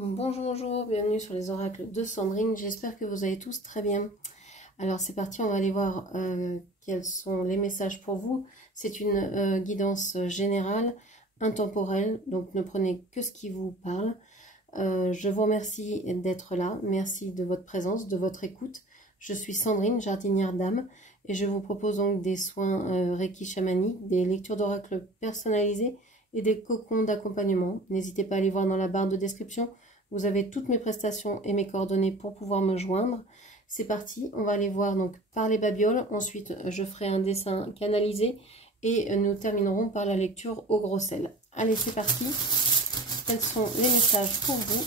Bonjour, bonjour, bienvenue sur les oracles de Sandrine, j'espère que vous allez tous très bien. Alors c'est parti, on va aller voir quels sont les messages pour vous. C'est une guidance générale, intemporelle, donc ne prenez que ce qui vous parle. Je vous remercie d'être là, merci de votre présence, de votre écoute. Je suis Sandrine, jardinière d'âme, et je vous propose donc des soins Reiki chamaniques, des lectures d'oracles personnalisées et des cocons d'accompagnement. N'hésitez pas à aller voir dans la barre de description. Vous avez toutes mes prestations et mes coordonnées pour pouvoir me joindre. C'est parti, on va aller voir donc par les babioles. Ensuite, je ferai un dessin canalisé et nous terminerons par la lecture au gros sel. Allez, c'est parti. Quels sont les messages pour vous?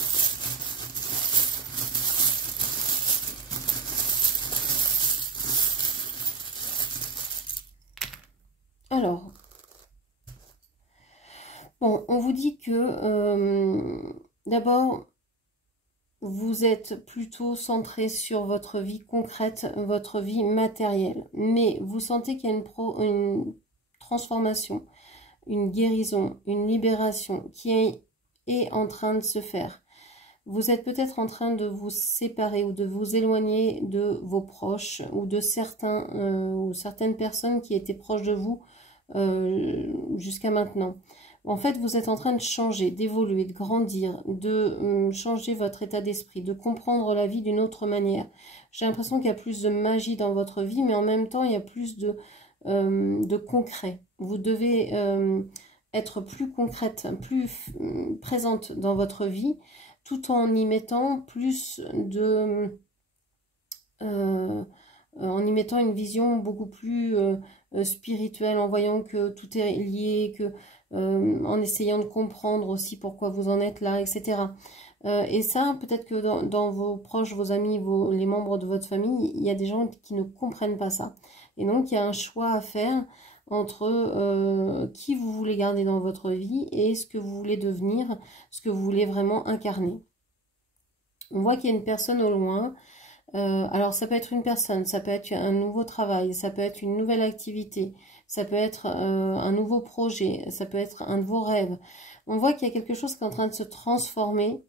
Alors, bon, on vous dit que d'abord, vous êtes plutôt centré sur votre vie concrète, votre vie matérielle. Mais vous sentez qu'il y a une transformation, une guérison, une libération qui est en train de se faire. Vous êtes peut-être en train de vous séparer ou de vous éloigner de vos proches ou de certaines personnes qui étaient proches de vous jusqu'à maintenant. En fait, vous êtes en train de changer, d'évoluer, de grandir, de changer votre état d'esprit, de comprendre la vie d'une autre manière. J'ai l'impression qu'il y a plus de magie dans votre vie, mais en même temps, il y a plus de concret. Vous devez être plus concrète, plus présente dans votre vie, tout en y mettant plus en y mettant une vision beaucoup plus spirituelle, en voyant que tout est lié, en essayant de comprendre aussi pourquoi vous en êtes là, etc. Et ça, peut-être que dans vos proches, vos amis, les membres de votre famille, il y a des gens qui ne comprennent pas ça. Et donc, il y a un choix à faire entre qui vous voulez garder dans votre vie et ce que vous voulez devenir, ce que vous voulez vraiment incarner. On voit qu'il y a une personne au loin. Alors ça peut être une personne, ça peut être un nouveau travail, ça peut être une nouvelle activité, ça peut être un nouveau projet, ça peut être un nouveau rêve. On voit qu'il y a quelque chose qui est en train de se transformer,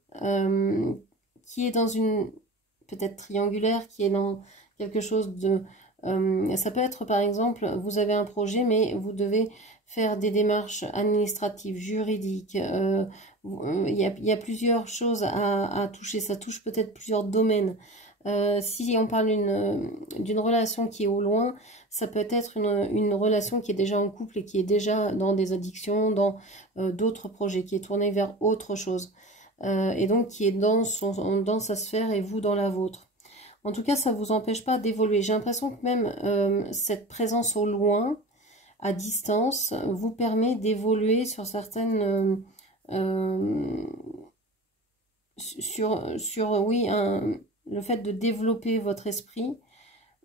qui est dans une peut-être triangulaire, qui est dans quelque chose de... ça peut être par exemple, vous avez un projet mais vous devez faire des démarches administratives, juridiques, il y a plusieurs choses à toucher, ça touche peut-être plusieurs domaines. Si on parle d'une relation qui est au loin, ça peut être une relation qui est déjà en couple et qui est déjà dans des addictions, dans d'autres projets, qui est tournée vers autre chose. Et donc qui est dans sa sphère et vous dans la vôtre. En tout cas, ça ne vous empêche pas d'évoluer. J'ai l'impression que même cette présence au loin, à distance, vous permet d'évoluer sur certaines... oui, le fait de développer votre esprit,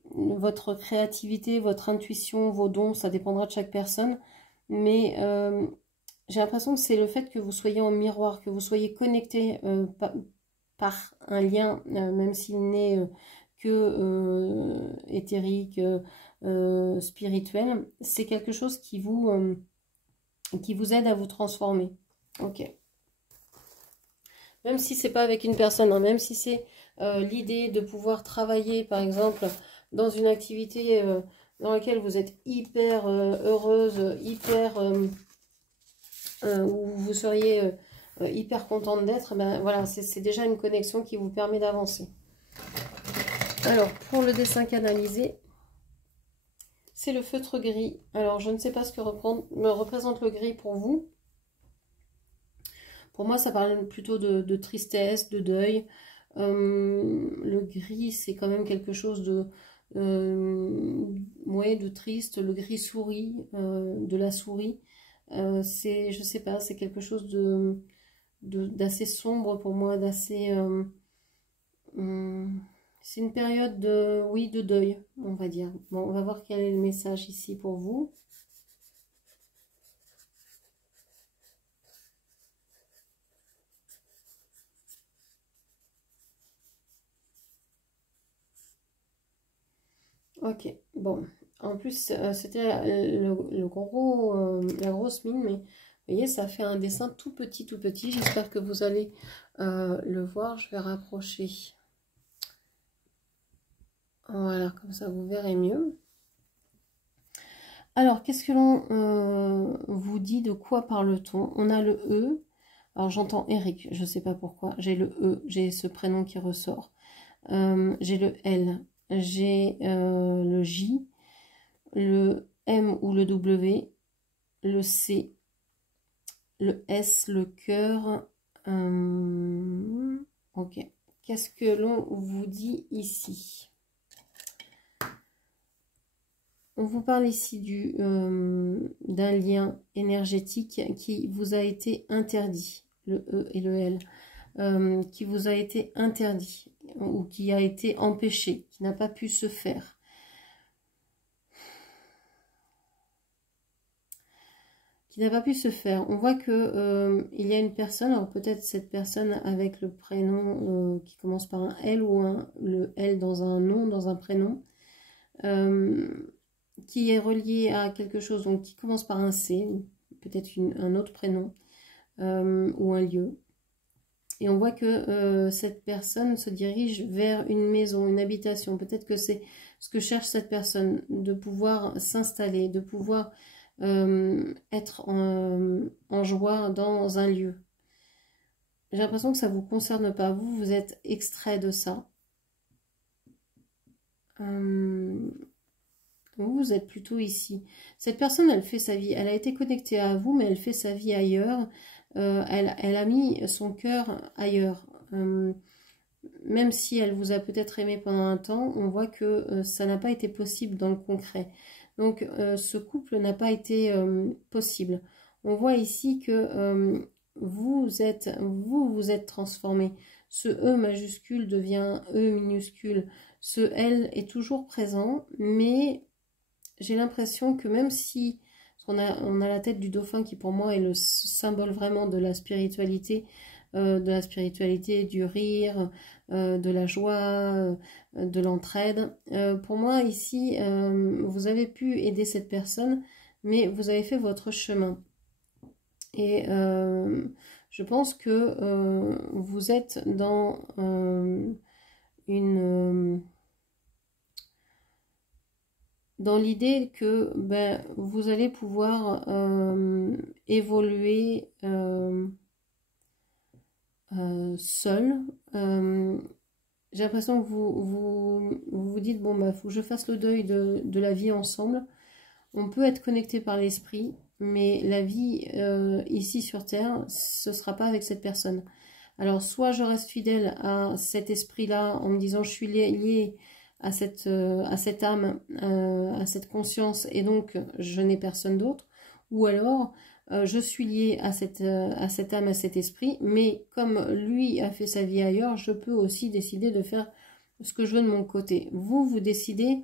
votre créativité, votre intuition, vos dons, ça dépendra de chaque personne. Mais j'ai l'impression que c'est le fait que vous soyez en miroir, que vous soyez connecté par un lien, même s'il n'est que éthérique, spirituel. C'est quelque chose qui vous aide à vous transformer. Ok. Même si c'est pas avec une personne, hein, même si c'est l'idée de pouvoir travailler, par exemple, dans une activité dans laquelle vous êtes hyper heureuse, hyper où vous seriez hyper contente d'être, ben voilà, c'est déjà une connexion qui vous permet d'avancer. Alors, pour le dessin canalisé, c'est le feutre gris. Alors, je ne sais pas ce que me représente le gris pour vous. Pour moi, ça parle plutôt de tristesse, de deuil. Le gris, c'est quand même quelque chose ouais, de triste. Le gris souris, de la souris. Je sais pas, c'est quelque chose d'assez sombre pour moi, d'assez... c'est une période oui, de deuil, on va dire. Bon, on va voir quel est le message ici pour vous. Ok, bon. En plus, c'était la grosse mine, mais Vous voyez, ça fait un dessin tout petit, tout petit. J'espère que vous allez le voir. Je vais rapprocher. Voilà, comme ça vous verrez mieux. Alors, qu'est-ce que l'on vous dit? De quoi parle-t-on? On a le E. Alors, j'entends Eric, je ne sais pas pourquoi. J'ai le E, j'ai ce prénom qui ressort. J'ai le L, j'ai le J, le M ou le W, le C, le S, le cœur. Ok. Qu'est-ce que l'on vous dit ici? On vous parle ici d'un lien énergétique qui vous a été interdit, le E et le L, qui vous a été interdit ou qui a été empêché, qui n'a pas pu se faire. Qui n'a pas pu se faire. On voit que il y a une personne, alors peut-être cette personne avec le prénom qui commence par un L ou le L dans un nom, dans un prénom, qui est relié à quelque chose, donc qui commence par un C, peut-être un autre prénom ou un lieu. Et on voit que cette personne se dirige vers une maison, une habitation. Peut-être que c'est ce que cherche cette personne, de pouvoir s'installer, de pouvoir être en joie dans un lieu. J'ai l'impression que ça ne vous concerne pas. Vous êtes extrait de ça. Vous êtes plutôt ici. Cette personne, elle fait sa vie. Elle a été connectée à vous, mais elle fait sa vie ailleurs. Elle a mis son cœur ailleurs. Même si elle vous a peut-être aimé pendant un temps, on voit que ça n'a pas été possible dans le concret. Donc, ce couple n'a pas été possible. On voit ici que vous êtes transformé. Ce E majuscule devient E minuscule. Ce L est toujours présent, mais j'ai l'impression que même si on a la tête du dauphin qui pour moi est le symbole vraiment de la spiritualité, du rire, de la joie, de l'entraide. Pour moi ici, vous avez pu aider cette personne, mais vous avez fait votre chemin. Et je pense que vous êtes dans dans l'idée que vous allez pouvoir évoluer seul. J'ai l'impression que vous dites, bon, bah, faut que je fasse le deuil de la vie ensemble. On peut être connecté par l'esprit, mais la vie ici sur Terre, ce ne sera pas avec cette personne. Alors, soit je reste fidèle à cet esprit-là en me disant, je suis liée à cette âme, à cette conscience, et donc je n'ai personne d'autre, ou alors je suis liée à cette âme, à cet esprit, mais comme lui a fait sa vie ailleurs, je peux aussi décider de faire ce que je veux de mon côté. Vous décidez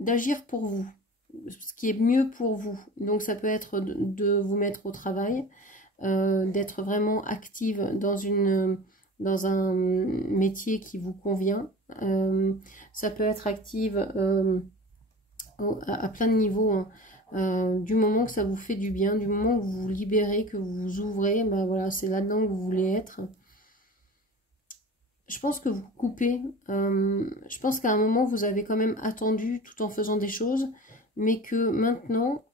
d'agir pour vous, ce qui est mieux pour vous. Donc ça peut être de vous mettre au travail, d'être vraiment active dans un métier qui vous convient. Ça peut être active à plein de niveaux, hein. Du moment que ça vous fait du bien, du moment que vous vous libérez, que vous vous ouvrez, ben voilà, c'est là-dedans que vous voulez être. Je pense que vous coupez. Je pense qu'à un moment, vous avez quand même attendu tout en faisant des choses, mais que maintenant,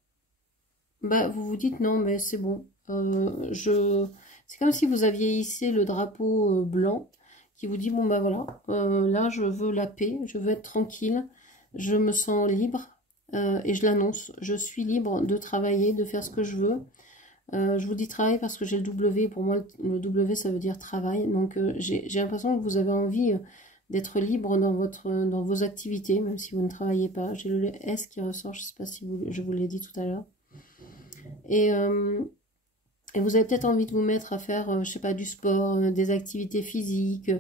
bah, vous vous dites non, mais c'est bon. C'est comme si vous aviez hissé le drapeau blanc qui vous dit, bon, bah voilà, là, je veux la paix, je veux être tranquille, je me sens libre et je l'annonce. Je suis libre de travailler, de faire ce que je veux. Je vous dis travail parce que j'ai le W. Pour moi, le W, ça veut dire travail. Donc, j'ai l'impression que vous avez envie d'être libre dans vos activités, même si vous ne travaillez pas. J'ai le S qui ressort, je ne sais pas si je vous l'ai dit tout à l'heure. Et vous avez peut-être envie de vous mettre à faire, je sais pas, du sport, des activités physiques,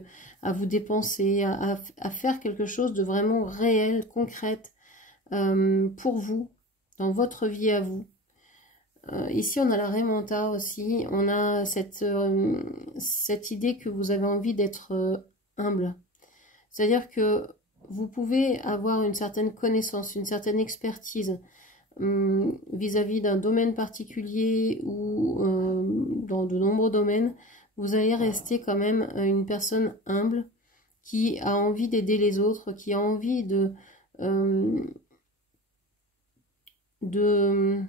à vous dépenser, à faire quelque chose de vraiment réel, concrète pour vous, dans votre vie à vous. Ici, on a la Raymanta aussi. On a cette idée que vous avez envie d'être humble. C'est-à-dire que vous pouvez avoir une certaine connaissance, une certaine expertise vis-à-vis d'un domaine particulier ou dans de nombreux domaines, vous allez rester quand même une personne humble qui a envie d'aider les autres, qui a envie de, de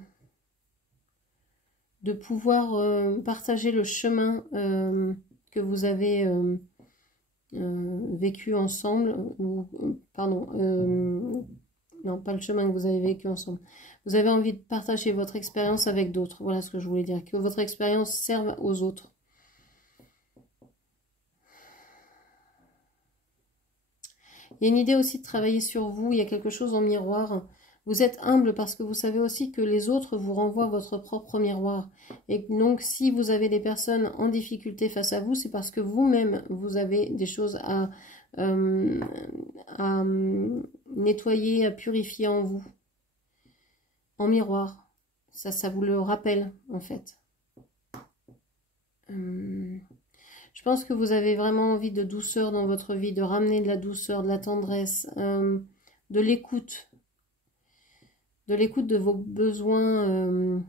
pouvoir partager le chemin que vous avez vécu ensemble, ou pardon, non, pas le chemin que vous avez vécu ensemble. Vous avez envie de partager votre expérience avec d'autres. Voilà ce que je voulais dire. Que votre expérience serve aux autres. Il y a une idée aussi de travailler sur vous. Il y a quelque chose en miroir. Vous êtes humble parce que vous savez aussi que les autres vous renvoient votre propre miroir. Et donc, si vous avez des personnes en difficulté face à vous, c'est parce que vous-même, vous avez des choses à nettoyer, à purifier en vous. En miroir. Ça vous le rappelle, en fait. Je pense que vous avez vraiment envie de douceur dans votre vie, de ramener de la douceur, de la tendresse, de l'écoute de vos besoins,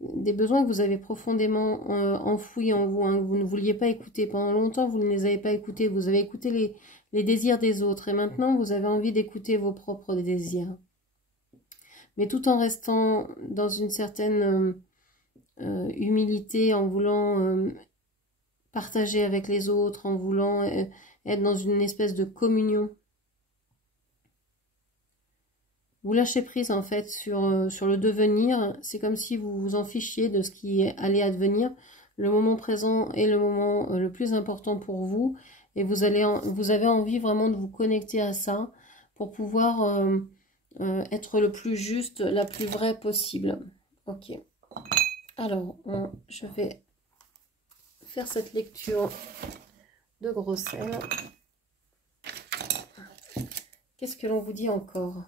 des besoins que vous avez profondément enfouis en vous, hein, que vous ne vouliez pas écouter. Pendant longtemps, vous ne les avez pas écoutés, vous avez écouté les désirs des autres, et maintenant, vous avez envie d'écouter vos propres désirs. Mais tout en restant dans une certaine humilité, en voulant partager avec les autres, en voulant être dans une espèce de communion. Vous lâchez prise en fait sur le devenir, c'est comme si vous vous en fichiez de ce qui allait advenir. Le moment présent est le moment le plus important pour vous et vous avez envie vraiment de vous connecter à ça pour pouvoir être le plus juste, la plus vraie possible. Ok. Alors, je vais faire cette lecture de grosselle. Qu'est-ce que l'on vous dit encore ?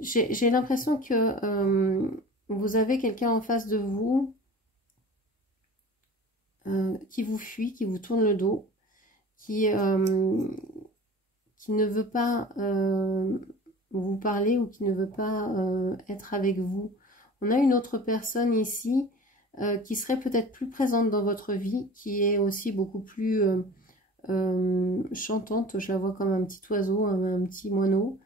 J'ai l'impression que vous avez quelqu'un en face de vous qui vous fuit, qui vous tourne le dos, qui ne veut pas vous parler ou qui ne veut pas être avec vous. On a une autre personne ici qui serait peut-être plus présente dans votre vie, qui est aussi beaucoup plus chantante. Je la vois comme un petit oiseau, un petit moineau.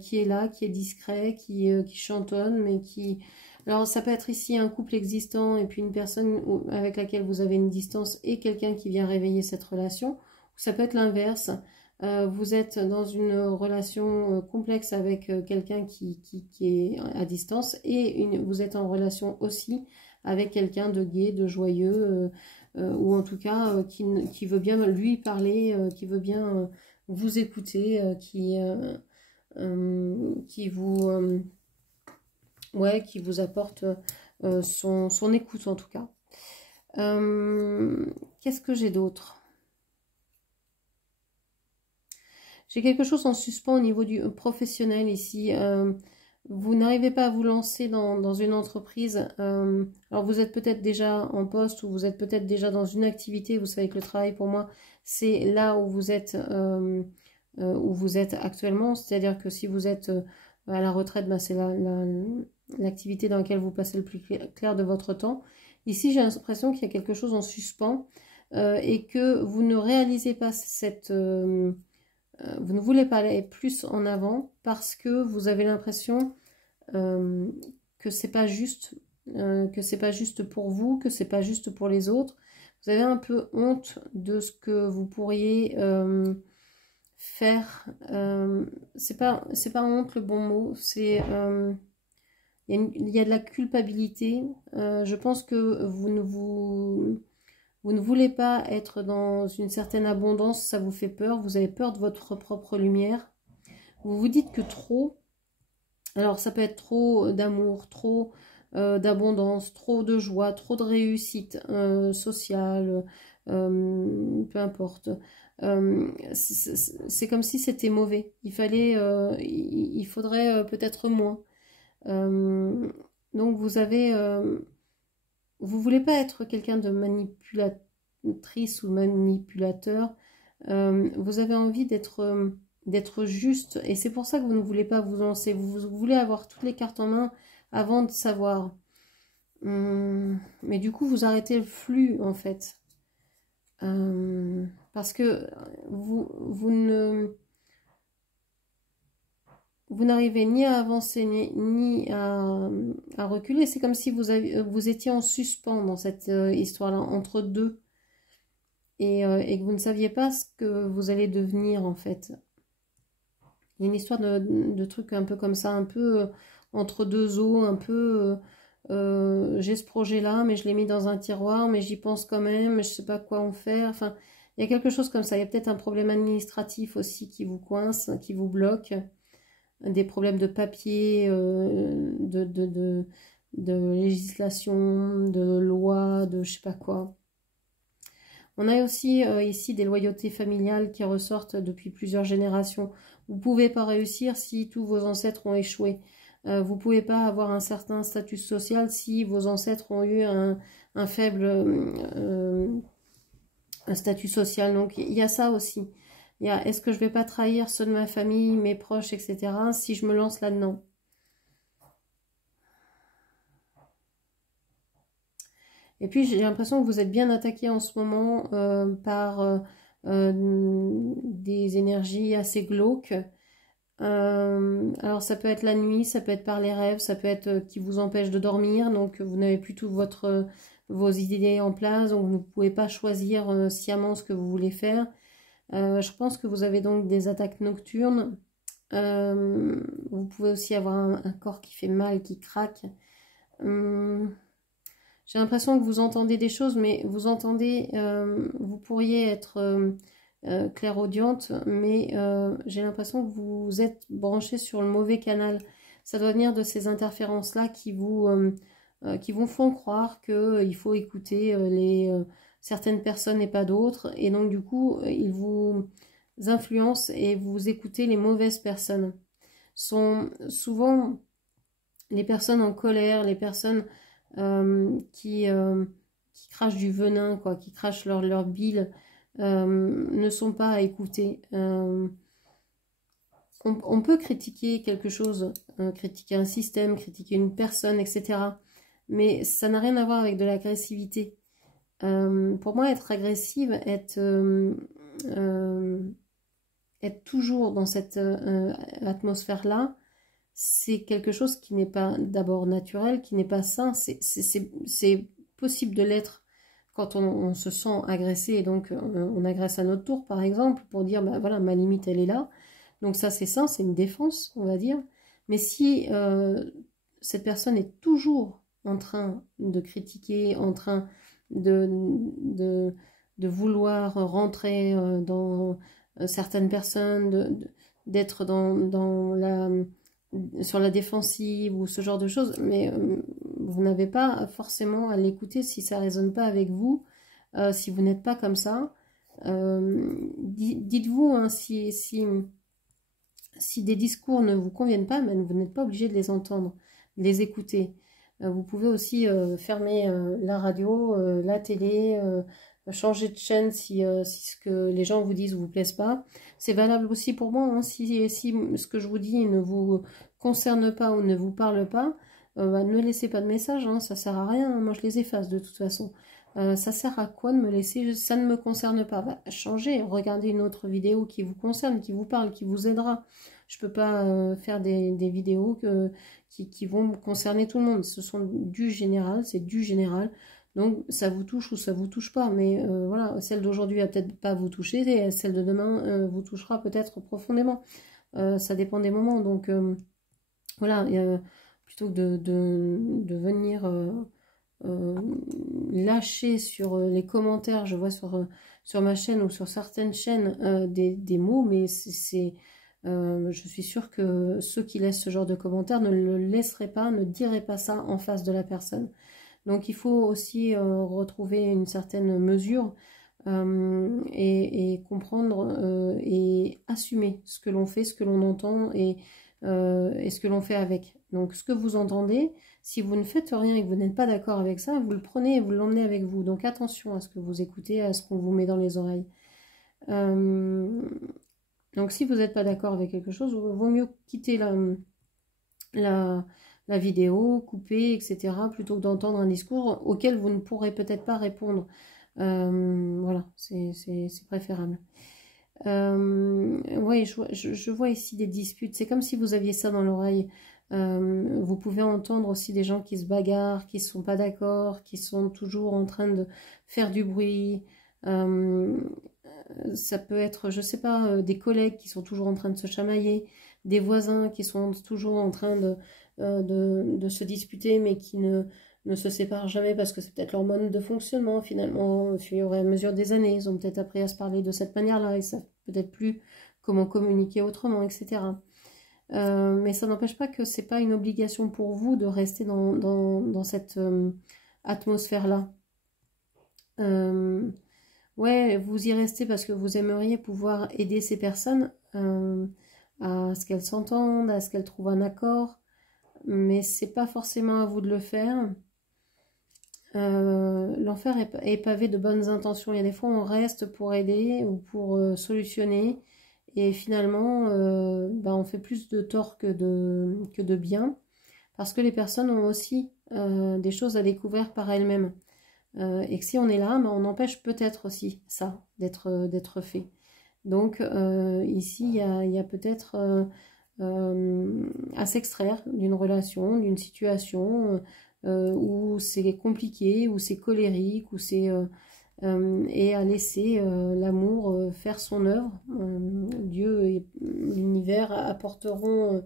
Qui est là, qui est discret, qui chantonne, mais qui... Alors, ça peut être ici un couple existant et puis une personne avec laquelle vous avez une distance et quelqu'un qui vient réveiller cette relation. Ou ça peut être l'inverse. Vous êtes dans une relation complexe avec quelqu'un qui est à distance et vous êtes en relation aussi avec quelqu'un de gai, de joyeux, ou en tout cas qui veut bien lui parler, qui veut bien vous écouter, qui vous apporte son écoute en tout cas. Qu'est-ce que j'ai d'autre? J'ai quelque chose en suspens au niveau du professionnel ici. Vous n'arrivez pas à vous lancer dans une entreprise. Alors vous êtes peut-être déjà en poste ou vous êtes peut-être déjà dans une activité. Vous savez que le travail pour moi, c'est là où vous êtes actuellement. C'est-à-dire que si vous êtes à la retraite, ben c'est l'activité dans laquelle vous passez le plus clair de votre temps. Ici, j'ai l'impression qu'il y a quelque chose en suspens et que vous ne réalisez pas vous ne voulez pas aller plus en avant parce que vous avez l'impression que c'est pas juste, pour vous, que c'est pas juste pour les autres. Vous avez un peu honte de ce que vous pourriez faire. C'est pas honte le bon mot. C'est il y a de la culpabilité. Je pense que vous ne voulez pas être dans une certaine abondance, ça vous fait peur, vous avez peur de votre propre lumière. Vous vous dites que trop, alors ça peut être trop d'amour, trop d'abondance, trop de joie, trop de réussite sociale, peu importe. C'est comme si c'était mauvais. Il faudrait peut-être moins. Donc vous voulez pas être quelqu'un de manipulatrice ou manipulateur. Vous avez envie d'être juste, et c'est pour ça que vous ne voulez pas vous lancer. Vous voulez avoir toutes les cartes en main avant de savoir. Mais du coup, vous arrêtez le flux, en fait. Parce que vous n'arrivez ni à avancer ni à reculer. C'est comme si vous étiez en suspens dans cette histoire-là, entre deux. Et que vous ne saviez pas ce que vous allez devenir, en fait. Il y a une histoire de trucs un peu comme ça, un peu entre deux eaux, un peu... j'ai ce projet-là, mais je l'ai mis dans un tiroir, mais j'y pense quand même, mais je sais pas quoi en faire. Enfin, il y a quelque chose comme ça. Il y a peut-être un problème administratif aussi qui vous coince, qui vous bloque. Des problèmes de papier, de législation, de loi, de je sais pas quoi. On a aussi ici des loyautés familiales qui ressortent depuis plusieurs générations. Vous ne pouvez pas réussir si tous vos ancêtres ont échoué. Vous ne pouvez pas avoir un certain statut social si vos ancêtres ont eu un faible un statut social. Donc il y a ça aussi. Il y a est-ce que je ne vais pas trahir ceux de ma famille, mes proches, etc. si je me lance là-dedans. Et puis j'ai l'impression que vous êtes bien attaqué en ce moment par des énergies assez glauques. Alors ça peut être la nuit, ça peut être par les rêves, ça peut être qui vous empêche de dormir, donc vous n'avez plus toutes vos idées en place, donc vous ne pouvez pas choisir sciemment ce que vous voulez faire. Je pense que vous avez donc des attaques nocturnes. Vous pouvez aussi avoir un corps qui fait mal, qui craque. J'ai l'impression que vous entendez des choses, mais vous pourriez être clairaudiente, mais j'ai l'impression que vous êtes branché sur le mauvais canal. Ça doit venir de ces interférences-là qui vous font croire qu'il faut écouter certaines personnes et pas d'autres, et donc du coup, ils vous influencent et vous écoutez les mauvaises personnes. Sont souvent les personnes en colère, les personnes qui crachent du venin, quoi, qui crachent leur bile, ne sont pas à écouter. On peut critiquer quelque chose, critiquer un système, critiquer une personne, etc. Mais ça n'a rien à voir avec de l'agressivité. Pour moi, être agressive, être toujours dans cette atmosphère-là, c'est quelque chose qui n'est pas d'abord naturel, qui n'est pas sain. C'est possible de l'être quand on se sent agressé et donc on agresse à notre tour, par exemple, pour dire, bah voilà, ma limite, elle est là. Donc ça, c'est sain, c'est une défense, on va dire. Mais si cette personne est toujours en train de critiquer, en train de vouloir rentrer dans certaines personnes, d'être sur la défensive ou ce genre de choses, mais vous n'avez pas forcément à l'écouter si ça ne résonne pas avec vous, si vous n'êtes pas comme ça. Dites-vous, hein, si des discours ne vous conviennent pas, ben, vous n'êtes pas obligé de les entendre, de les écouter. Vous pouvez aussi fermer la radio, la télé, changer de chaîne si ce que les gens vous disent ne vous plaise pas. C'est valable aussi pour moi, hein, si ce que je vous dis ne vous concerne pas ou ne vous parle pas, bah, ne laissez pas de message, hein, ça sert à rien, hein, moi je les efface de toute façon. Ça sert à quoi de me laisser, ça ne me concerne pas, bah, changez, regardez une autre vidéo qui vous concerne, qui vous parle, qui vous aidera. Je peux pas faire des vidéos qui vont concerner tout le monde, ce sont du général, c'est du général. Donc ça vous touche ou ça vous touche pas, mais voilà, celle d'aujourd'hui va peut-être pas vous toucher, et celle de demain vous touchera peut-être profondément. Ça dépend des moments, donc voilà, plutôt que de venir lâcher sur les commentaires, je vois sur ma chaîne ou sur certaines chaînes des mots, mais je suis sûre que ceux qui laissent ce genre de commentaires ne le laisseraient pas, ne diraient pas ça en face de la personne. Donc il faut aussi retrouver une certaine mesure et comprendre et assumer ce que l'on fait, ce que l'on entend et ce que l'on fait avec. Donc, ce que vous entendez, si vous ne faites rien et que vous n'êtes pas d'accord avec ça, vous le prenez et vous l'emmenez avec vous. Donc, attention à ce que vous écoutez, à ce qu'on vous met dans les oreilles. Donc, si vous n'êtes pas d'accord avec quelque chose, il vaut mieux quitter la vidéo, couper, etc., plutôt que d'entendre un discours auquel vous ne pourrez peut-être pas répondre. Voilà, c'est préférable. Oui, je vois ici des disputes. C'est comme si vous aviez ça dans l'oreille. Vous pouvez entendre aussi des gens qui se bagarrent, qui ne sont pas d'accord, qui sont toujours en train de faire du bruit. Ça peut être, je sais pas, des collègues qui sont toujours en train de se chamailler, des voisins qui sont toujours en train de se disputer, mais qui ne se séparent jamais parce que c'est peut-être leur mode de fonctionnement finalement, au fur et à mesure des années. Ils ont peut-être appris à se parler de cette manière-là, ils savent peut-être plus comment communiquer autrement, etc. Mais ça n'empêche pas que c'est pas une obligation pour vous de rester dans cette atmosphère-là. Ouais, vous y restez parce que vous aimeriez pouvoir aider ces personnes à ce qu'elles s'entendent, à ce qu'elles trouvent un accord, mais c'est pas forcément à vous de le faire. L'enfer est pavé de bonnes intentions. Il y a des fois on reste pour aider ou pour solutionner, et finalement on fait plus de tort que de bien, parce que les personnes ont aussi des choses à découvrir par elles-mêmes. Et que si on est là, on empêche peut-être aussi ça d'être fait. Donc ici, il y a peut-être à s'extraire d'une relation, d'une situation où c'est compliqué, où c'est colérique, où c'est et à laisser l'amour faire son œuvre. Dieu et l'univers apporteront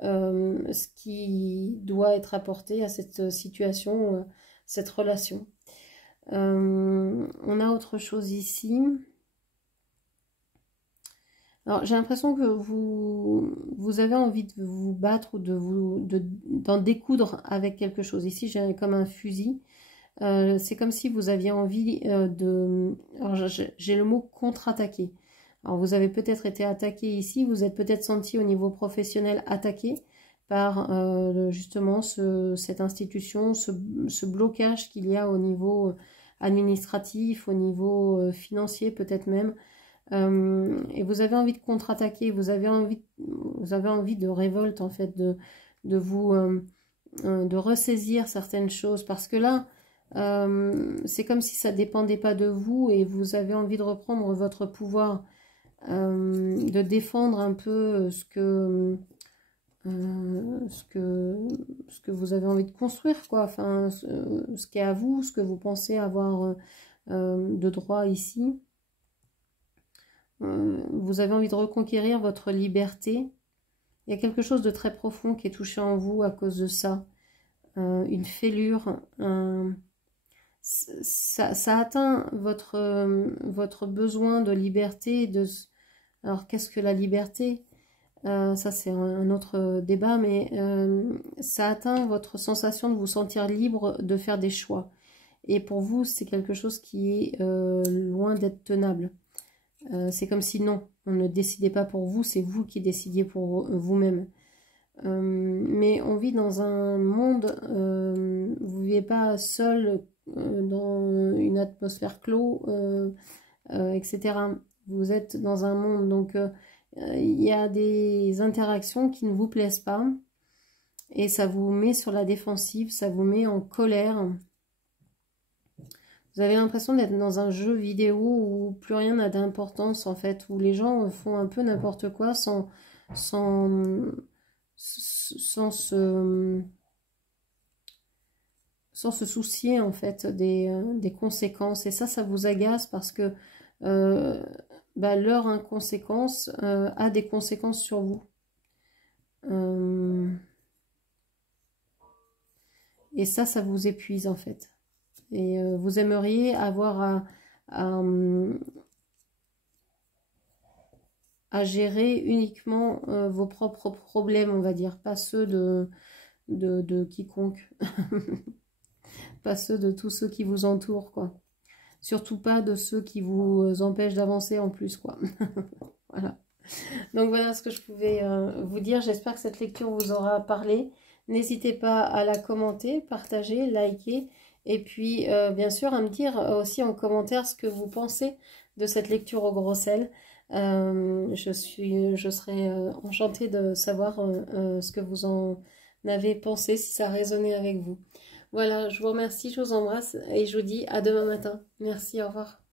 ce qui doit être apporté à cette situation, cette relation. On a autre chose ici. Alors j'ai l'impression que vous avez envie de vous battre ou d'en découdre avec quelque chose. Ici j'ai comme un fusil. C'est comme si vous aviez envie de... Alors j'ai le mot contre-attaquer. Alors vous avez peut-être été attaqué ici, vous êtes peut-être senti au niveau professionnel attaqué par justement cette institution, ce blocage qu'il y a au niveau administratif, au niveau financier peut-être même. Et vous avez envie de contre-attaquer, vous avez envie de révolte en fait, de vous de ressaisir certaines choses, parce que là c'est comme si ça dépendait pas de vous et vous avez envie de reprendre votre pouvoir, de défendre un peu ce que vous avez envie de construire, quoi. Enfin, ce qui est à vous, ce que vous pensez avoir de droit ici. Vous avez envie de reconquérir votre liberté. Il y a quelque chose de très profond qui est touché en vous à cause de ça. Une fêlure, ça atteint votre besoin de liberté. Alors, qu'est-ce que la liberté ? Ça, c'est un autre débat, mais ça atteint votre sensation de vous sentir libre de faire des choix. Et pour vous, c'est quelque chose qui est loin d'être tenable. C'est comme si non, on ne décidait pas pour vous, c'est vous qui décidiez pour vous-même. Mais on vit dans un monde, vous ne vivez pas seul dans une atmosphère clos, etc. Vous êtes dans un monde, donc il y a des interactions qui ne vous plaisent pas et ça vous met sur la défensive, ça vous met en colère. Vous avez l'impression d'être dans un jeu vidéo où plus rien n'a d'importance en fait, où les gens font un peu n'importe quoi sans se soucier en fait des conséquences. Et ça vous agace parce que leur inconséquence a des conséquences sur vous. Et ça vous épuise en fait. Et vous aimeriez avoir à gérer uniquement vos propres problèmes, on va dire, pas ceux de quiconque. Pas ceux de tous ceux qui vous entourent, quoi. Surtout pas de ceux qui vous empêchent d'avancer en plus, quoi. Voilà. Donc voilà ce que je pouvais vous dire. J'espère que cette lecture vous aura parlé. N'hésitez pas à la commenter, partager, liker. Et puis, bien sûr, à me dire aussi en commentaire ce que vous pensez de cette lecture au gros sel. Je serais enchantée de savoir ce que vous en avez pensé, si ça a résonné avec vous. Voilà, je vous remercie, je vous embrasse et je vous dis à demain matin. Merci, au revoir.